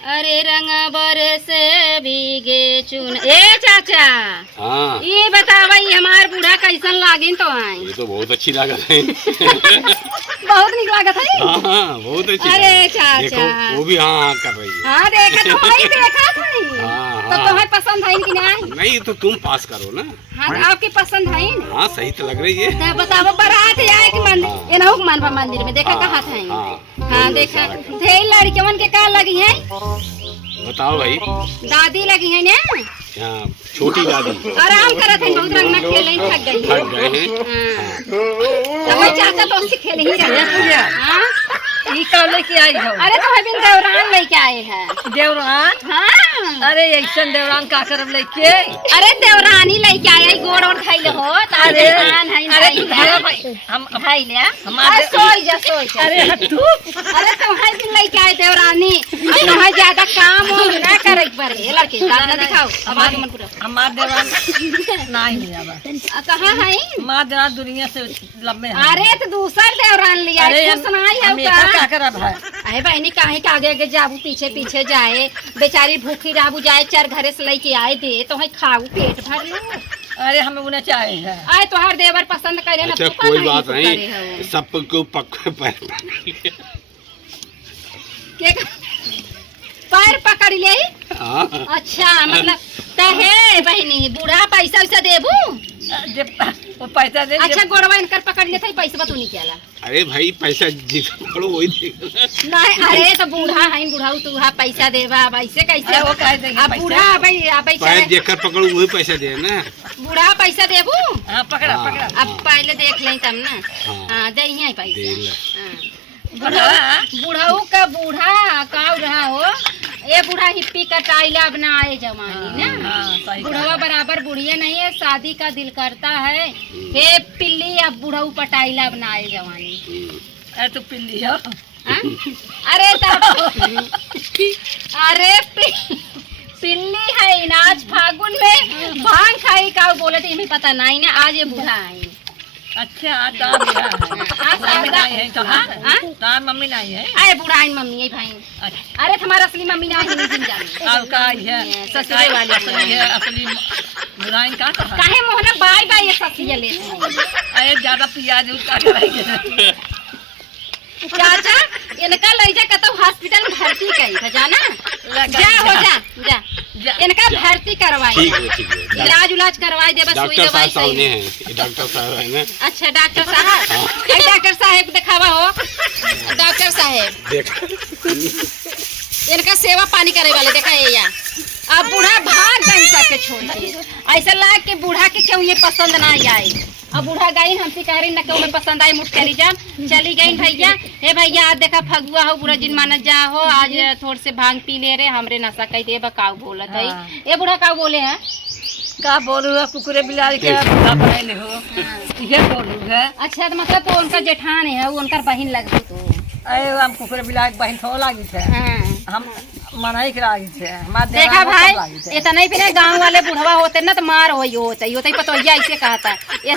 अरे रंग बरसे भीगे चुन। ए चाचा, हाँ ये बतावा ये हमार बूढ़ा कैसन लागिन तो आए? ये तो बहुत अच्छी लागत है। बहुत निक लागत है। हाँ बहुत अच्छी अरे लागत है। चाचा, देखो वो भी हाँ हाँ कर रही है। हाँ देखा तो भाई देखा था। हाँ तो हाँ तुम्हें पसंद है कि नहीं? नहीं तो तुम पास करो ना। हाँ आपकी पसंद है ना? हाँ सही तो लग रही है। तो बताओ बारात जाए कि मंदिर, ये ना मानवा मंदिर में देखा हाँ, कहाँ था? हाँ, हाँ देखा ढेर लड़कियों के का लगी है? बताओ भाई। दादी लगी है ना? यहाँ छोटी दादी आराम करत है, बहुत रंग में खेले थक गई है। थक गए हैं। हाँ। तो मैं चाचा तो उससे खेल ही रही है। हाँ? ई का लेके आई हो? अरे तो बिन देवरान लेके आए हैं। देवरान? हाँ। अरे ऐसा देवरान का करब लेके? अरे देवरानी लेके आए गोड़ और खाई हो। अरे अरे तू भागा भाई, हम खाई ले। हमारे सोई जा सोई जा। अरे हट्टू, अरे तुम्हारे दिन लेके आए देवरानी, तुम्हारे ज्यादा काम हो ना करे पर ये लड़के दादा दिखाओ आवाज मत करो। हमार देवरान नहीं आवा। कहाँ है? हमार देवरान दुनिया से लम्बे हैं। अरे तो दूसरा देवरान लिया अरे तू सुनाई है हम का? क्या करब है? अरे बहनी काहे के आगे आगे जाबू पीछे पीछे जाए, बेचारी भूखी रहबू जाए चार घरे से लेके आए दे तो है खाऊ पेट भर लो। अरे हमें उन्हें चाहे है। आए तोहार देवर पसंद करे ना। अच्छा तू कोई काहे बात तू नहीं, करे हो? सबको पैर के पैर पकड़ ले। हाँ अच्छा मतलब तहे बहनी बूढ़ा पैसा वैसा देबू? जब वो पैसा दे अच्छा गोड़वा इनकर पकड़ लेते ही पैसा तू निकाला। अरे भाई पैसा जितना पड़ो वही देगा। नहीं अरे तो बूढ़ा है बुढ़ाऊ तू हा पैसा देबा अब ऐसे कैसे? अरे वो कह देंगे अब पैसा। बूढ़ा भाई अब पैर पैसा देखकर पकड़ो वही पैसा दे ना। बूढ़ा पैसा देबू? हाँ पकड़ा हाँ। पकड़ा। अब पहले देख लें तब ना। हाँ। हाँ दे ही दे पैसा। ले। हाँ। बुढ़ा बुढ़ाऊ का बूढ़ा का रहा हो, ये बूढ़ा हिप्पी का टाइला बना आए जमाने ना। हाँ, सही बुढ़वा बराबर बुढ़िया नहीं है, शादी का दिल करता है। हे पिल्ली अब बुढ़ऊ पटाइला बनाए जवानी। अरे तू पिल्ली हो? हाँ? अरे तब अरे पिल्ली है ना, आज फागुन में भांग खाई का बोले थे, हमें पता नहीं ना आज ये बूढ़ा है। अच्छा तो आप बुढ़ा है। मम्मी नहीं है तो हाँ? तो मम्मी नहीं है? अरे बूढ़ा है मम्मी है भाई। अच्छा अरे तुम्हारा असली मम्मी ना है नहीं जाने। और का है ससुरे वाली असली है, असली बुराई का कहा? काहे मोहना बाय बाय ये ससिया लेते हैं। अरे ज्यादा पियाज उसका कराएंगे। चाचा इनका ले जा कतो हॉस्पिटल में भर्ती करी था जाना। जा हो जा जा इनका भर्ती करवाई। ठीक है ठीक है। इलाज उलाज करवाई दे बस सुई डॉक्टर दवाई साहब सही। हैं, ये डॉक्टर साहब है ना। अच्छा डॉक्टर साहब, एक डॉक्टर साहब दिखावा हो। डॉक्टर साहब देख इनका सेवा पानी करे वाले देखा ये या अब बूढ़ा भाग गई सबके छोड़ के। ऐसा लाग के बूढ़ा के क्यों ये पसंद ना आई। अब बूढ़ा गई हमसे कह रही न क्यों में पसंद आई मुठ चली जा चली गई भैया। हे भैया आज देखा फगुआ हो बुरा जिन मानत जा हो, आज थोड़ से भांग पी ले रे हमरे नशा कह दे बकाऊ बोलत है। ये बूढ़ा का बोले हैं का बोलू है? कुकुरे बिलाड़ी के का पहले हो ये बोलू है। अच्छा तो मतलब तो उनका जेठान है वो उनका बहन लगती तो। अरे हम कुकुरे बिलाड़ी बहन थो लागी थे, हम मनाई के लागी थे। हमारे देखा भाई इतना ही फिर गांव वाले बुढ़वा होते ना तो मार हो होता ही पता ऐसे कहता। ये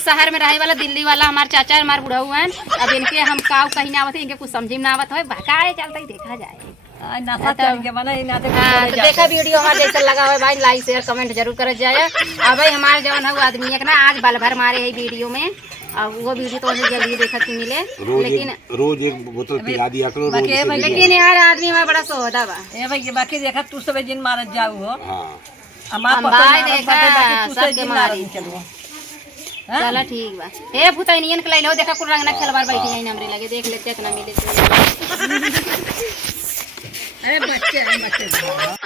शहर में रहे वाला दिल्ली वाला हमारे चाचा हमारे बुढ़ऊ हैं। अब इनके हम काव कहीं ना आवत इनके कुछ समझ में आवत हो बकाए चलता ही देखा जाए। नशा चल के बना ना हाँ तो देखा वीडियो हमारे जैसा लगा हुआ भाई लाइक शेयर कमेंट जरूर कर जाए। अब भाई हमारे जवान है आदमी है ना आज बल भर मारे है वीडियो में। अब वो वीडियो तो जल्दी देखा कि मिले लेकिन रोज एक बोतल पिला दिया करो रोज से दिया। लेकिन यार आदमी हमारा बड़ा सोहदा बा। ए भाई बाकी देखा तू सब जिन मारत जाऊ हो। हाँ हमार हम पता भाई नहीं देखा बाकी तू से सबके जिन मारी। मारत चलो। चलो ठीक बा। हे भूतनियन के लइलो देखा कुल रंगना खेलवार बैठी है हमरे लगे देख लेते इतना मिले। अरे बच्चे हैं बच्चे।